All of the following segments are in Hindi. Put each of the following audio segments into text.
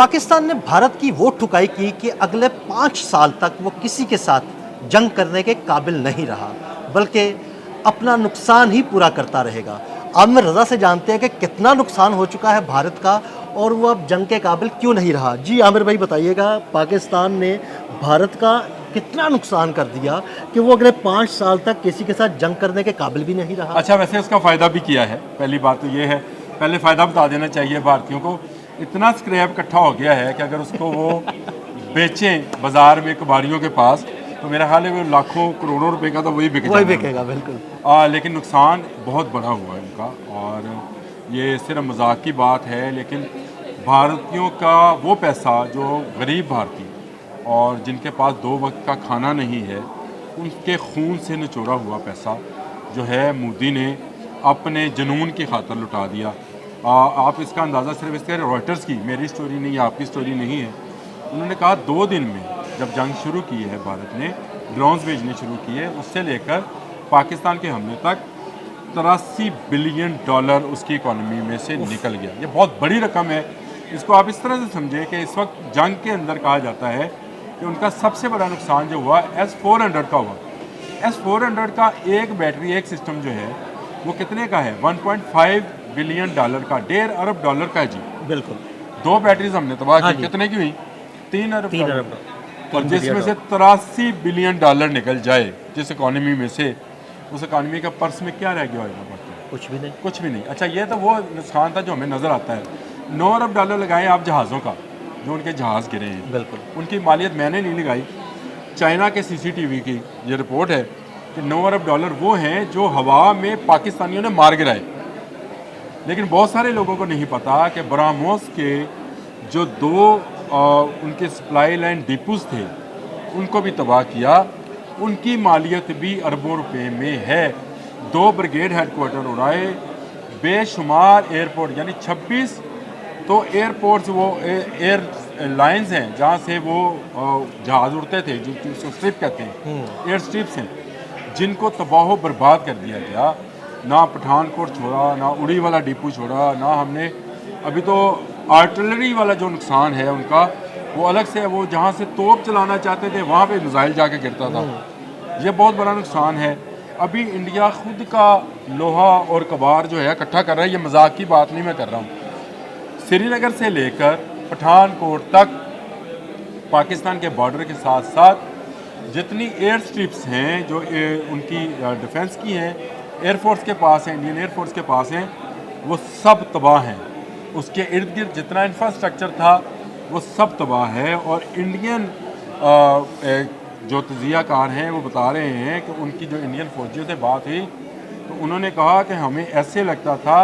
पाकिस्तान ने भारत की वो ठुकाई की कि अगले 5 साल तक वो किसी के साथ जंग करने के काबिल नहीं रहा, बल्कि अपना नुकसान ही पूरा करता रहेगा। आमिर रज़ा से जानते हैं कि कितना नुकसान हो चुका है भारत का और वो अब जंग के काबिल क्यों नहीं रहा। जी आमिर भाई बताइएगा, पाकिस्तान ने भारत का कितना नुकसान कर दिया कि वो अगले 5 साल तक किसी के साथ जंग करने के काबिल भी नहीं रहा। अच्छा, वैसे उसका फ़ायदा भी किया है। पहली बात तो ये है, पहले फ़ायदा बता देना चाहिए भारतीयों को। इतना स्क्रैप इकट्ठा हो गया है कि अगर उसको वो बेचें बाज़ार में कबाड़ियों के पास, तो मेरा ख्याल है वो लाखों करोड़ों रुपए का तो वही बिकेगा बिल्कुल। लेकिन नुकसान बहुत बड़ा हुआ है उनका। और ये सिर्फ मजाक की बात है, लेकिन भारतीयों का वो पैसा जो गरीब भारतीय और जिनके पास 2 वक्त का खाना नहीं है, उनके खून से निचोड़ा हुआ पैसा जो है मोदी ने अपने जुनून की खातर लुटा दिया। आप इसका अंदाज़ा सिर्फ इसके रॉयटर्स की, मेरी स्टोरी नहीं, आपकी स्टोरी नहीं है। उन्होंने कहा 2 दिन में जब जंग शुरू की है भारत ने, ड्रोन्स भेजने शुरू किए, उससे लेकर पाकिस्तान के हमले तक 83 बिलियन डॉलर उसकी इकॉनमी में से निकल गया। ये बहुत बड़ी रकम है। इसको आप इस तरह से समझें कि इस वक्त जंग के अंदर कहा जाता है कि उनका सबसे बड़ा नुकसान जो हुआ S-400 का हुआ। S-400 का एक बैटरी, एक सिस्टम जो है वो कितने का है? 1.5 बिलियन डॉलर का, 1.5 अरब डॉलर का है जी। बिल्कुल। 2 बैटरीज हमने तबाह हाँ की, जी। कितने की हुई? 3 अरब 3 डॉलर। अरब और जिसमें से 83 बिलियन डॉलर निकल जाए जिस इकॉनमी में से, उस इकॉनमी का पर्स में क्या रह गया होगा? कुछ भी नहीं। कुछ भी नहीं। अच्छा, ये तो वो नुकसान था जो हमें नज़र आता है। 9 अरब डॉलर लगाए आप जहाज़ों का, जो उनके जहाज़ गिरे हैं, बिल्कुल। उनकी मालियत मैंने नहीं लगाई, चाइना के CCTV की ये रिपोर्ट है कि 9 अरब डॉलर वो हैं जो हवा में पाकिस्तानियों ने मार गिराए। लेकिन बहुत सारे लोगों को नहीं पता कि ब्राह्मोस के जो 2 उनके सप्लाई लाइन डिपोज थे, उनको भी तबाह किया। उनकी मालियत भी अरबों रुपए में है। 2 ब्रिगेड हेडक्वार्टर उड़ाए, बेशुमार एयरपोर्ट, यानी 26 तो एयरपोर्ट्स, वो एयर लाइंस हैं जहाँ से वो जहाज़ उड़ते थे, जो स्ट्रिप कहते हैं, एयर स्ट्रिप्स हैं, जिनको तबाह बर्बाद कर दिया गया। ना पठानकोट छोड़ा, ना उड़ी वाला डिपो छोड़ा, ना हमने अभी तो आर्टिलरी वाला जो नुकसान है उनका, वो अलग से है। वो जहाँ से तोप चलाना चाहते थे वहाँ पे मिसाइल जाके गिरता था। ये बहुत बड़ा नुकसान है। अभी इंडिया खुद का लोहा और कबाड़ जो है इकट्ठा कर रहा है। ये मजाक की बात नहीं मैं कर रहा हूँ। श्रीनगर से लेकर पठानकोट तक पाकिस्तान के बॉर्डर के साथ साथ जितनी एयर स्ट्रिप्स हैं जो उनकी डिफेंस की हैं, एयरफोर्स के पास हैं, इंडियन एयरफोर्स के पास हैं, वो सब तबाह हैं। उसके इर्द गिर्द जितना इंफ्रास्ट्रक्चर था वो सब तबाह है। और इंडियन जो तजियाकार हैं वो बता रहे हैं कि उनकी जो इंडियन फौजियों से बात हुई तो उन्होंने कहा कि हमें ऐसे लगता था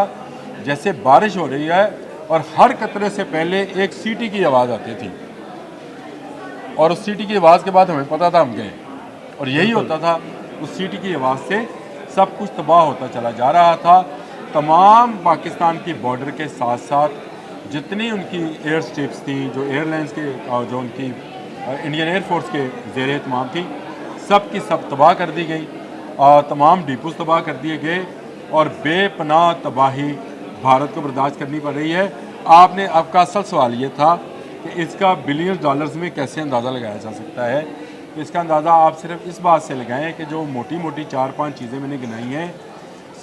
जैसे बारिश हो रही है और हर कतरे से पहले एक सीटी की आवाज़ आती थी, और उस सीटी की आवाज़ के बाद हमें पता था हम गए। और यही होता था, उस सीटी की आवाज़ से सब कुछ तबाह होता चला जा रहा था। तमाम पाकिस्तान की बॉर्डर के साथ साथ जितनी उनकी एयर स्ट्रिप्स थी, जो एयरलाइंस के जो उनकी इंडियन एयरफोर्स के ज़ेर एहतमाम थी, सब की सब तबाह कर दी गई। तमाम डिपोज तबाह कर दिए गए और बेपनाह तबाही भारत को बर्दाश्त करनी पड़ रही है। आपका असल सवाल ये था कि इसका बिलियन डॉलर्स में कैसे अंदाज़ा लगाया जा सकता है। तो इसका अंदाज़ा आप सिर्फ इस बात से लगाएं कि जो मोटी मोटी 4-5 चीज़ें मैंने गिनाई हैं,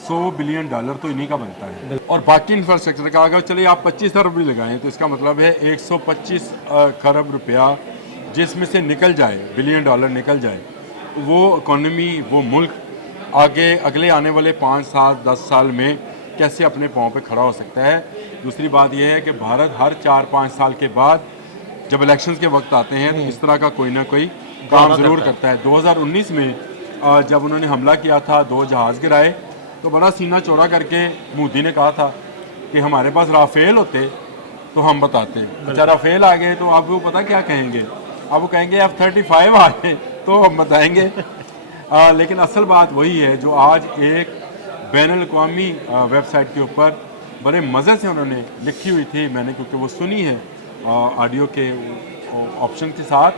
100 बिलियन डॉलर तो इन्हीं का बनता है। और बाकी इंफ्रास्ट्रक्चर का अगर चलिए आप 25 अरब भी लगाएं तो इसका मतलब है 125 खरब रुपया जिसमें से निकल जाए, बिलियन डॉलर निकल जाए, वो इकॉनमी, वो मुल्क आगे अगले आने वाले 5 साल 10 साल में कैसे अपने पाँव पे खड़ा हो सकता है। दूसरी बात यह है कि भारत हर 4-5 साल के बाद जब इलेक्शंस के वक्त आते हैं तो इस तरह का कोई ना कोई काम ज़रूर करता है। 2019 में जब उन्होंने हमला किया था, 2 जहाज़ गिराए, तो बड़ा सीना चौड़ा करके मोदी ने कहा था कि हमारे पास राफेल होते तो हम बताते। अच्छा, राफेल आ गए तो अब वो पता क्या कहेंगे, अब वो कहेंगे F-35 आ गए तो हम बताएंगे। लेकिन असल बात वही है जो आज एक बैनुल-अक़वामी वेबसाइट के ऊपर बड़े मज़े से उन्होंने लिखी हुई थी, मैंने क्योंकि वो सुनी है ऑडियो के ऑप्शन के साथ।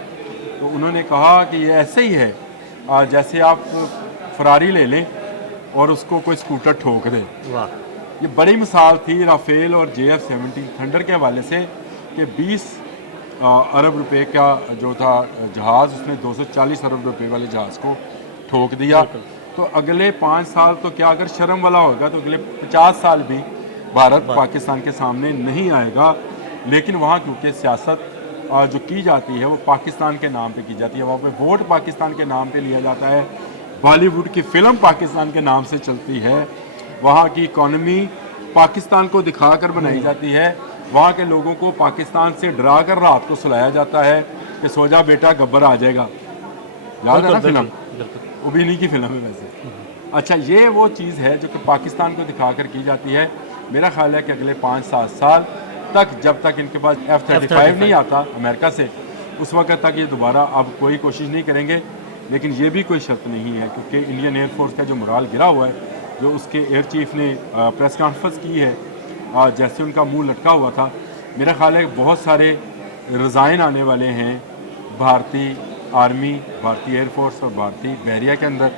तो उन्होंने कहा कि ये ऐसे ही है जैसे आप फरारी ले लें और उसको कोई स्कूटर ठोक दे। वाह। ये बड़ी मिसाल थी राफेल और JF-17 थंडर के हवाले से कि 20 अरब रुपए का जो था जहाज़, उसने 240 अरब रुपए वाले जहाज़ को ठोक दिया। तो अगले 5 साल तो क्या, अगर शर्म वाला होगा तो अगले 50 साल भी भारत पाकिस्तान के सामने नहीं आएगा। लेकिन वहाँ क्योंकि सियासत जो की जाती है वो पाकिस्तान के नाम पे की जाती है, वहाँ पे वोट पाकिस्तान के नाम पे लिया जाता है, बॉलीवुड की फ़िल्म पाकिस्तान के नाम से चलती है, वहाँ की इकॉनमी पाकिस्तान को दिखाकर बनाई जाती है, वहाँ के लोगों को पाकिस्तान से डरा कर रात को सुलाया जाता है कि सो जा बेटा गब्बर आ जाएगा। याद है ना फिल्म? वो भी इन्हीं की फिल्म है वैसे। अच्छा, ये वो चीज़ है जो कि पाकिस्तान को दिखाकर की जाती है। मेरा ख्याल है कि अगले 5-7 साल तक, जब तक इनके पास F-35 नहीं आता अमेरिका से, उस वक्त तक ये दोबारा अब कोई कोशिश नहीं करेंगे। लेकिन ये भी कोई शर्त नहीं है, क्योंकि इंडियन एयरफोर्स का जो मोराल गिरा हुआ है, जो उसके एयर चीफ ने प्रेस कॉन्फ्रेंस की है, जैसे उनका मुंह लटका हुआ था, मेरा ख्याल है बहुत सारे रिज़ाइन आने वाले हैं भारतीय आर्मी, भारतीय एयरफोर्स और भारतीय बहरिया के अंदर।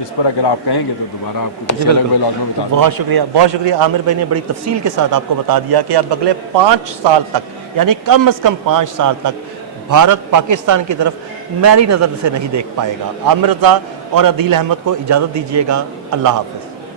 इस पर अगर आप कहेंगे तो दोबारा आपको किसी अलग व्लॉग में बता दूँ। बहुत शुक्रिया आमिर भाई ने बड़ी तफसील के साथ आपको बता दिया कि अब अगले 5 साल तक, यानी कम से कम 5 साल तक भारत पाकिस्तान की तरफ मैली नज़र से नहीं देख पाएगा। आमिर रज़ा और अदील अहमद को इजाज़त दीजिएगा। अल्लाह हाफ़िज़।